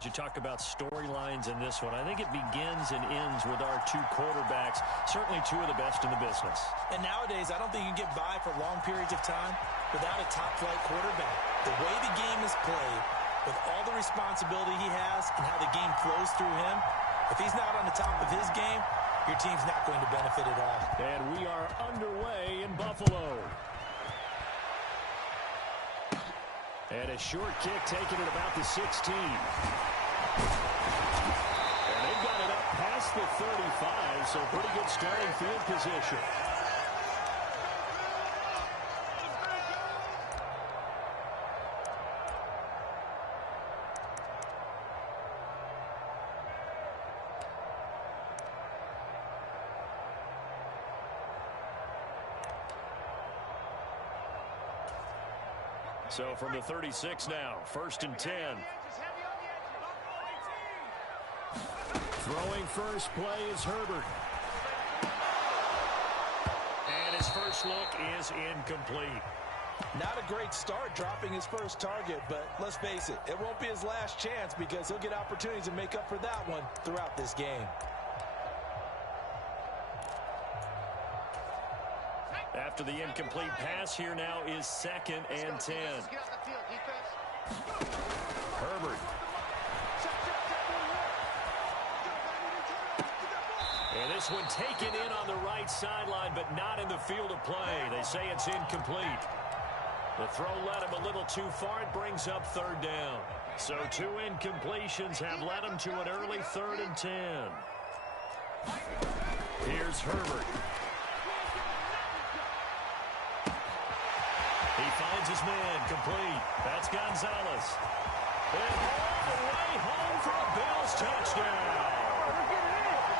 You talk about storylines in this one. I think it begins and ends with our two quarterbacks, certainly two of the best in the business. And nowadays, I don't think you can get by for long periods of time without a top-flight quarterback. The way the game is played, with all the responsibility he has and how the game flows through him, if he's not on the top of his game, your team's not going to benefit at all. And we are underway in Buffalo. And a short kick taken at about the 16. And they've got it up past the 35, so pretty good starting field position. So from the 36 now, 1st and 10. Throwing first play is Herbert. And his first look is incomplete. Not a great start dropping his first target, but let's face it, it won't be his last chance because he'll get opportunities to make up for that one throughout this game. After the incomplete pass, here now is 2nd and 10. Herbert. And this one taken in on the right sideline, but not in the field of play. They say it's incomplete. The throw led him a little too far. It brings up 3rd down. So 2 incompletions have led him to an early 3rd and 10. Here's Herbert. He finds his man, complete. That's Gonzalez. And all the way home for a Bills touchdown.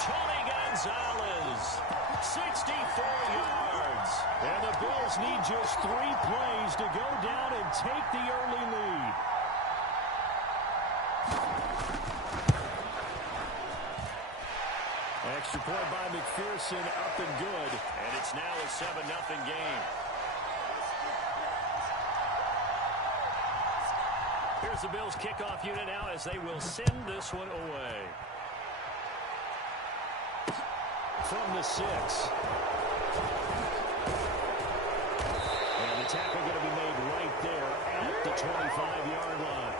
Tony Gonzalez, 64 yards. And the Bills need just 3 plays to go down and take the early lead. Extra point by McPherson, up and good. And it's now a 7-0 game. Here's the Bills kickoff unit now as they will send this one away. From the 6. And the tackle going to be made right there at the 25-yard line.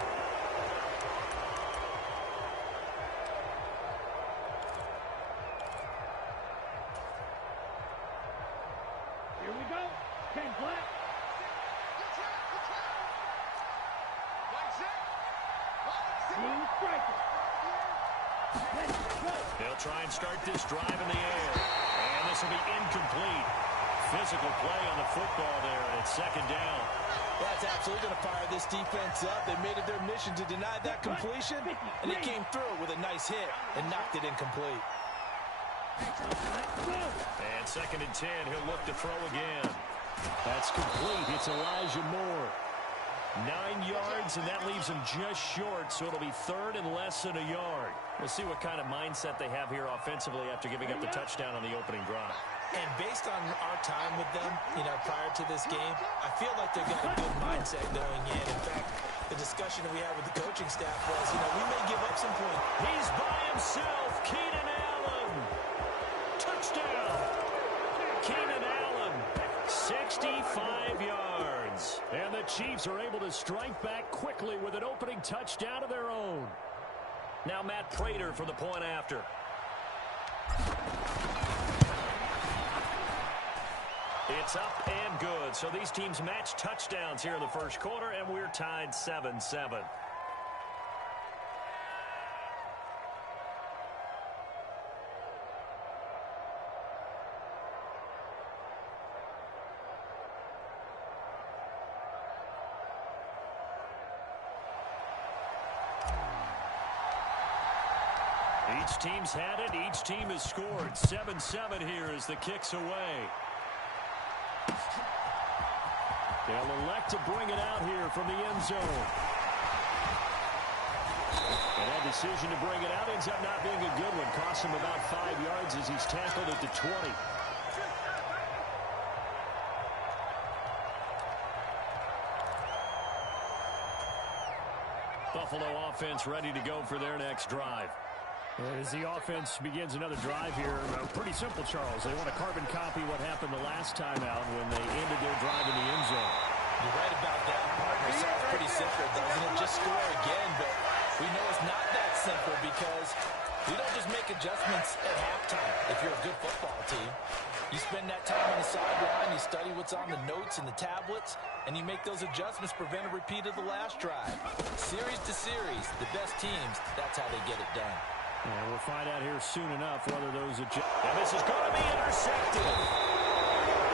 Here we go. 10 flat. They'll try and start this drive in the air. And this will be incomplete. Physical play on the football there, and it's 2nd down. That's absolutely going to fire this defense up. They made it their mission to deny that completion, and he came through with a nice hit and knocked it incomplete. And 2nd and 10, he'll look to throw again. That's complete. It's Elijah Moore. 9 yards, and that leaves him just short, so it'll be 3rd and less than a yard. We'll see what kind of mindset they have here offensively after giving up the touchdown on the opening drive. And based on our time with them, prior to this game, I feel like they've got a good mindset going in. In fact, the discussion that we had with the coaching staff was, we may give up some points. He's by himself, Keenan Allen. Touchdown. Keenan Allen, 65 yards. And the Chiefs are able to strike back quickly with an opening touchdown of their own. Now Matt Prater for the point after. It's up and good. So these teams match touchdowns here in the first quarter, and we're tied 7-7. Each team's had it. Each team has scored. 7-7 here as the kick's away. They'll elect to bring it out here from the end zone. And that decision to bring it out ends up not being a good one. Costs him about 5 yards as he's tackled at the 20. The Buffalo offense ready to go for their next drive. As the offense begins another drive here, pretty simple, Charles. They want to carbon copy what happened the last time out when they ended their drive in the end zone. You're right about that, partner. It sounds pretty simple, doesn't it? Just score again, but we know it's not that simple because we don't just make adjustments at halftime if you're a good football team. You spend that time on the sideline, you study what's on the notes and the tablets, and you make those adjustments, prevent a repeat of the last drive. Series to series, the best teams, that's how they get it done. And we'll find out here soon enough whether those adjustments... And this is going to be intercepted.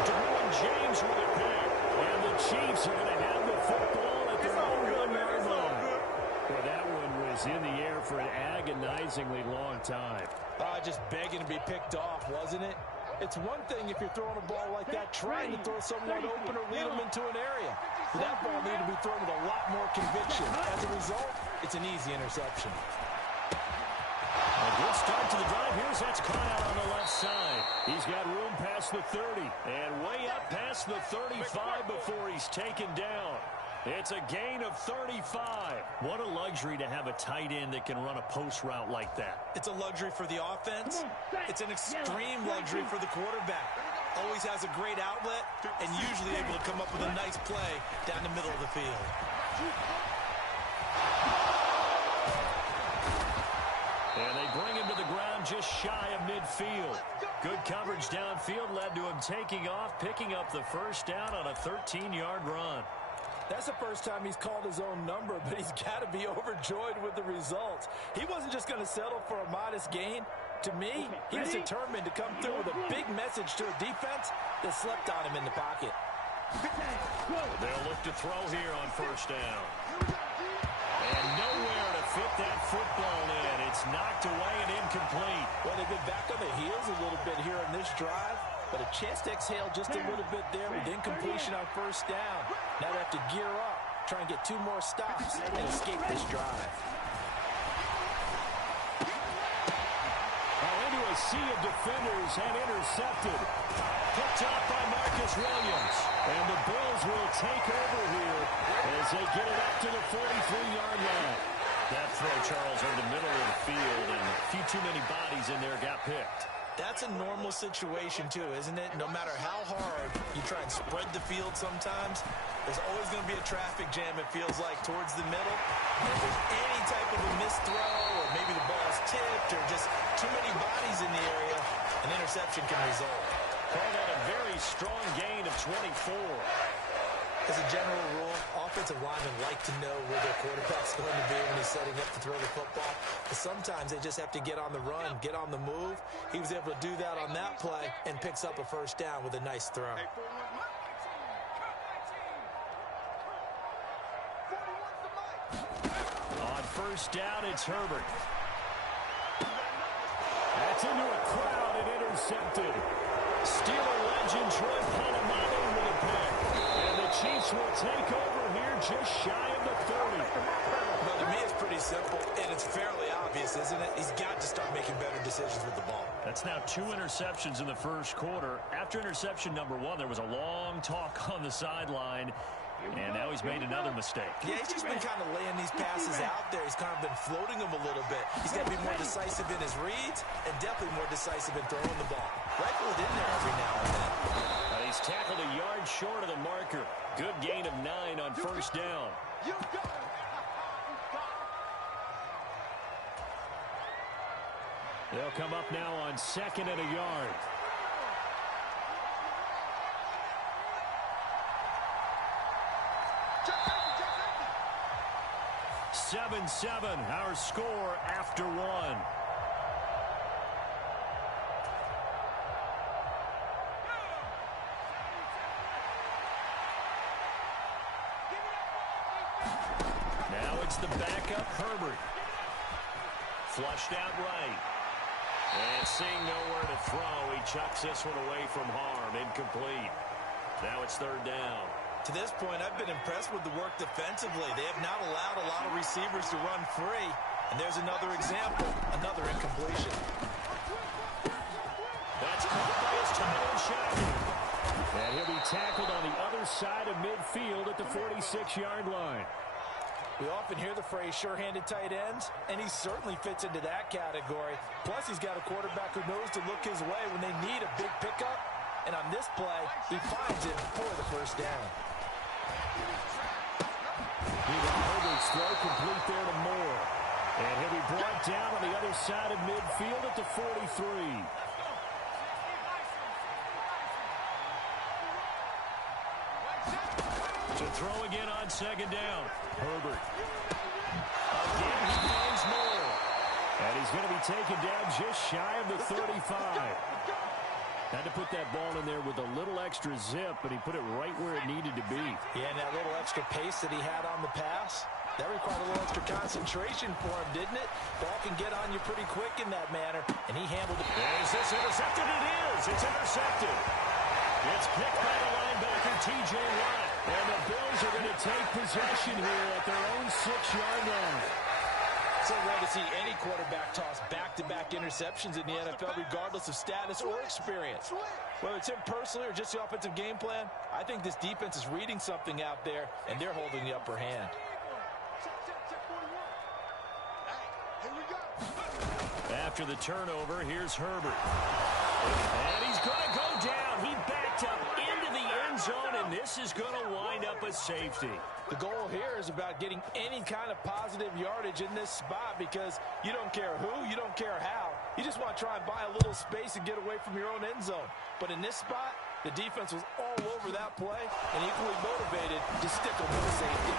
Derwin James with a pick. And the Chiefs are going to have the football at their own 1-yard line. Well, that one was in the air for an agonizingly long time. Just begging to be picked off, wasn't it? It's one thing if you're throwing a ball like that, trying to throw someone open or lead them into an area. But that ball needed to be thrown with a lot more conviction. As a result, it's an easy interception. A good start to the drive. Here's that's caught out on the left side. He's got room past the 30 and way up past the 35 before he's taken down. It's a gain of 35. What a luxury to have a tight end that can run a post route like that. It's a luxury for the offense. It's an extreme luxury for the quarterback. Always has a great outlet and usually able to come up with a nice play down the middle of the field. And they bring him to the ground just shy of midfield. Good coverage downfield led to him taking off, picking up the first down on a 13-yard run. That's the first time he's called his own number, but he's got to be overjoyed with the results. He wasn't just going to settle for a modest gain. To me, he was determined to come through with a big message to a defense that slept on him in the pocket. They'll look to throw here on first down. And nowhere to fit that football in. It's knocked away and incomplete. Well, they've been back on the heels a little bit here in this drive, but a chance to exhale just a little bit there with incompletion on first down. Now they have to gear up, try and get 2 more stops and escape this drive. Into a sea of defenders and intercepted. Picked up by Marcus Williams. And the Bills will take over here as they get it up to the 43-yard line. That throw, Charles, over the middle of the field, and a few too many bodies in there got picked. That's a normal situation, too, isn't it? No matter how hard you try and spread the field sometimes, there's always going to be a traffic jam, it feels like, towards the middle. And if there's any type of a missed throw, or maybe the ball's tipped, or just too many bodies in the area, an interception can result. Call that a very strong gain of 24. As a general rule, offensive linemen like to know where their quarterback's going to be when he's setting up to throw the football. But sometimes they just have to get on the run, get on the move. He was able to do that on that play and picks up a first down with a nice throw. On first down, it's Herbert. That's into a crowd and intercepted. Steeler legend Troy Polamalu with a pick. And the Chiefs will take over here just shy of the 30. Well, to me, it's pretty simple, and it's fairly obvious, isn't it? He's got to start making better decisions with the ball. That's now 2 interceptions in the first quarter. After interception number 1, there was a long talk on the sideline. And now he's made another mistake. Yeah, he's just been kind of laying these passes out there. He's kind of been floating them a little bit. He's got to be more decisive in his reads and definitely more decisive in throwing the ball. Rifle it in there every now and then. He's tackled a yard short of the marker. Good gain of 9 on first down. They'll come up now on 2nd and a yard. 7-7, our score after 1. Now it's the backup Herbert. Flushed out right. And seeing nowhere to throw, he chucks this one away from harm. Incomplete. Now it's 3rd down. To this point, I've been impressed with the work defensively. They have not allowed a lot of receivers to run free. And there's another example, another incompletion. That's caught by his tight end Shaggy. And he'll be tackled on the other side of midfield at the 46-yard line. We often hear the phrase sure-handed tight ends, and he certainly fits into that category. Plus, he's got a quarterback who knows to look his way when they need a big pickup. And on this play, he finds it for the first down. Herbert's throw complete there to Moore. And he'll be brought down on the other side of midfield at the 43. To throw again on second down. Herbert. Again, he finds Moore. And he's going to be taken down just shy of the 35. Had to put that ball in there with a little extra zip, but he put it right where it needed to be. Yeah, and that little extra pace that he had on the pass, that required a little extra concentration for him, didn't it? Ball can get on you pretty quick in that manner, and he handled it. Is this intercepted? It is. It's intercepted. It's picked by the linebacker, T.J. Watt. And the Bills are going to take possession here at their own 6-yard line. So rare to see any quarterback toss back-to-back interceptions in the NFL, regardless of status or experience. Whether it's him personally or just the offensive game plan, I think this defense is reading something out there, and they're holding the upper hand. After the turnover, here's Herbert. And he's going to go down. He backed up into the end zone, and this is going to wind up a safety. The goal here is about getting any kind of positive yardage in this spot because you don't care who, you don't care how. You just want to try and buy a little space and get away from your own end zone. But in this spot, the defense was all over that play and equally motivated to stick them with the safety.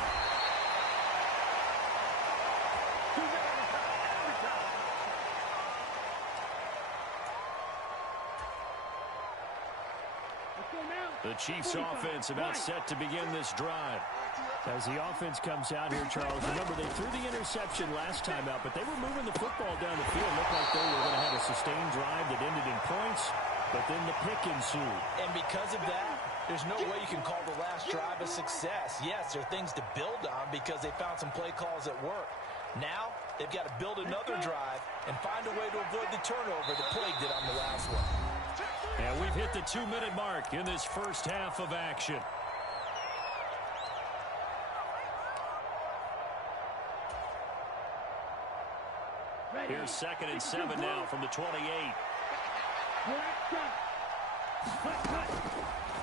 The Chiefs offense about set to begin this drive. As the offense comes out here, Charles, remember they threw the interception last time out, but they were moving the football down the field. Looked like they were going to have a sustained drive that ended in points, but then the pick ensued. And because of that, there's no way you can call the last drive a success. Yes, there are things to build on because they found some play calls that work. Now, they've got to build another drive and find a way to avoid the turnover that plagued it on the last one. And we've hit the 2-minute mark in this first half of action. Here's 2nd and 7 now from the 28.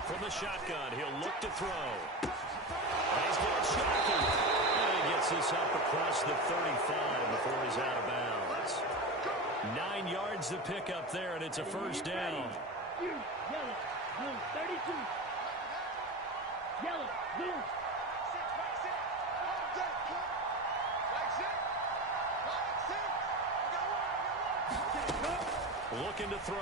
From the shotgun, he'll look to throw. He's going shocking. And he gets this up across the 35 before he's out of bounds. 9 yards to pick up there, and it's a first down. Yellow, blue, 32. Yellow, blue. Looking to throw.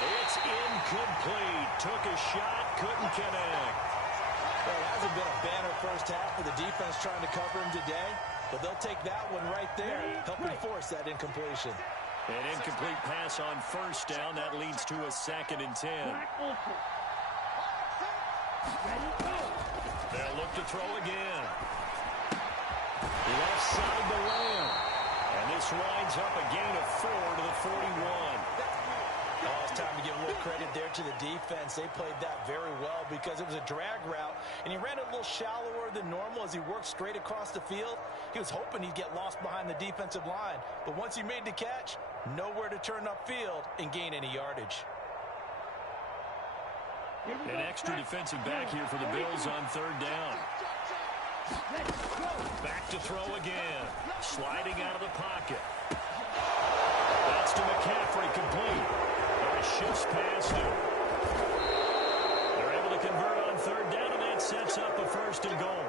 It's incomplete. Took a shot, couldn't connect. Well, it hasn't been a banner first half for the defense trying to cover him today, but they'll take that one right there, helping force that incompletion. An incomplete pass on first down. That leads to a 2nd and 10. They'll look to throw again. Left side to Lamb. And this winds up a gain of 4 to the 41. Oh, it's time to give a little credit there to the defense. They played that very well because it was a drag route, and he ran it a little shallower than normal as he worked straight across the field. He was hoping he'd get lost behind the defensive line, but once he made the catch, nowhere to turn upfield and gain any yardage. An extra defensive back here for the Bills on 3rd down. Back to throw again. Sliding out of the pocket. That's to McCaffrey, complete. And shifts past him. They're able to convert on 3rd down, and that sets up a 1st and goal.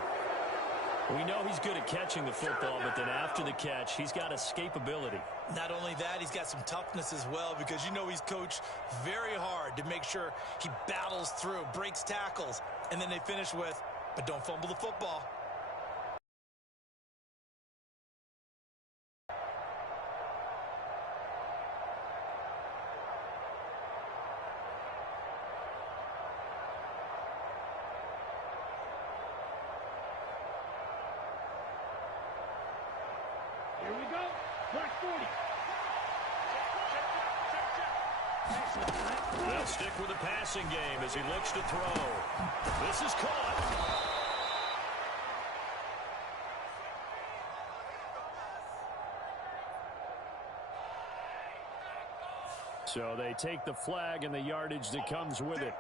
We know he's good at catching the football, but then after the catch, he's got escapability. Not only that, he's got some toughness as well because you know he's coached very hard to make sure he battles through, breaks tackles, and then they finish with, but don't fumble the football. Here we go. Black 40. They'll stick with the passing game as he looks to throw. This is caught. So they take the flag and the yardage that comes with it.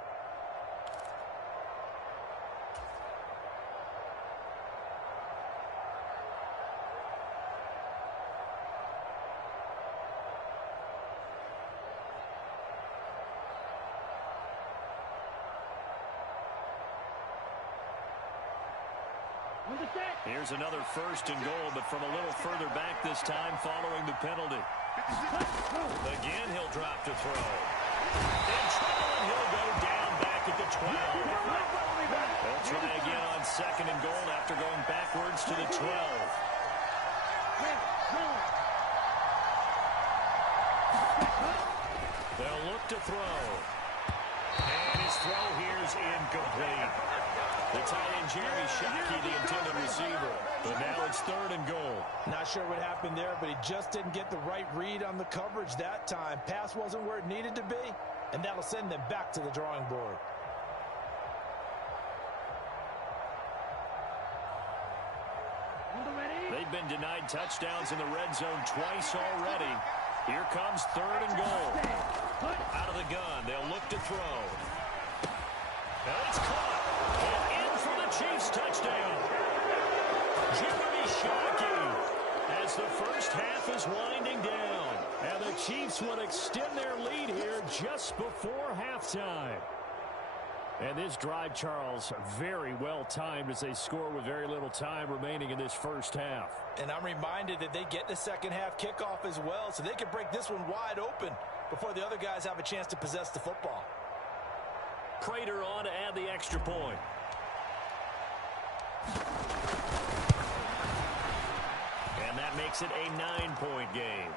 Here's another 1st and goal, but from a little further back this time following the penalty. Again, he'll drop to throw. In trouble, and he'll go down back at the 12. They'll try again on 2nd and goal after going backwards to the 12. They'll look to throw. And his throw here's incomplete. The tight end, Jeremy Shockey, the intended receiver. But now it's 3rd and goal. Not sure what happened there, but he just didn't get the right read on the coverage that time. Pass wasn't where it needed to be, and that'll send them back to the drawing board. They've been denied touchdowns in the red zone twice already. Here comes 3rd and goal. Out of the gun, they'll look to throw. And it's caught. And in for the Chiefs touchdown. Jeremy Shockey as the first half is winding down. And the Chiefs will extend their lead here just before halftime. And this drive, Charles, very well timed as they score with very little time remaining in this first half. And I'm reminded that they get the second half kickoff as well, so they can break this one wide open before the other guys have a chance to possess the football. Prater on to add the extra point. And that makes it a 9-point game.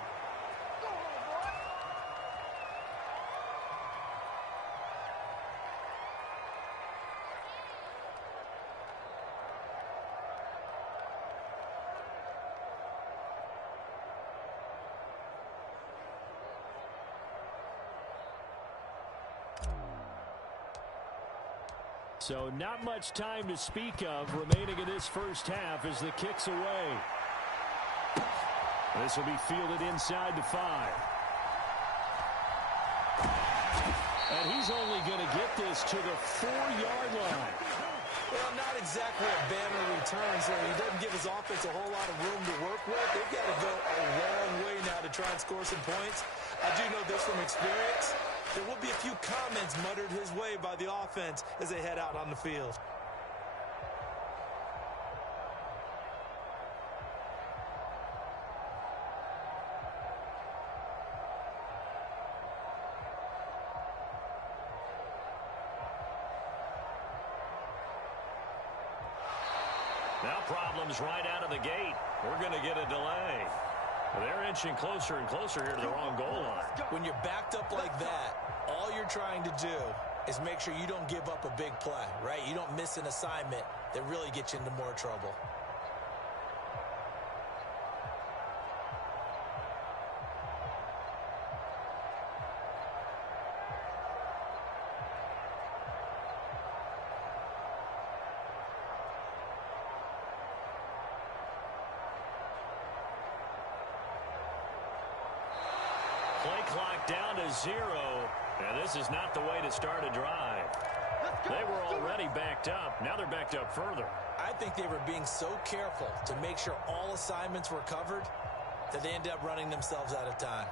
So not much time to speak of remaining in this first half as the kick's away. This will be fielded inside the 5. And he's only going to get this to the 4-yard line. Well, not exactly a banner return, so he doesn't give his offense a whole lot of room to work with. They've got to go a long way now to try and score some points. I do know this from experience. There will be a few comments muttered his way by the offense as they head out on the field. Now problems right out of the gate. We're going to get a delay. They're inching closer and closer here to the wrong goal line. When you're backed up like that, all you're trying to do is make sure you don't give up a big play, right? You don't miss an assignment that really gets you into more trouble. Play clock down to 0, and this is not the way to start a drive. They were already backed up. Now they're backed up further. I think they were being so careful to make sure all assignments were covered that they ended up running themselves out of time.